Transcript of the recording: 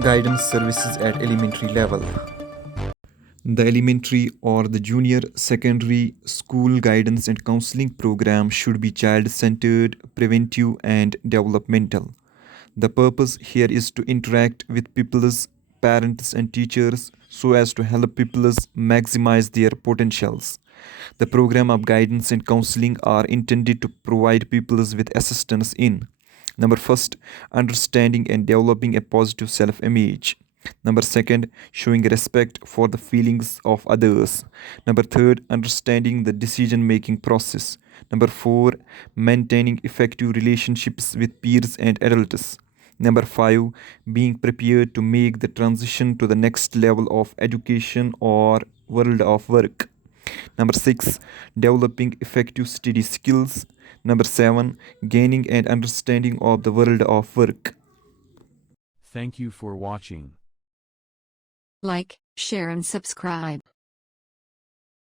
Guidance services at elementary level. The elementary or the junior secondary school guidance and counseling program should be child centered, preventive, and developmental. The purpose here is to interact with pupils, parents, and teachers so as to help pupils maximize their potentials. The program of guidance and counseling are intended to provide pupils with assistance in number first, understanding and developing a positive self-image. Number second, showing respect for the feelings of others. Number third, understanding the decision making process. Number four, maintaining effective relationships with peers and adults. Number five, being prepared to make the transition to the next level of education or world of work. Number six, developing effective study skills. Number seven, gaining and understanding of the world of work. Thank you for watching. Like, share and subscribe.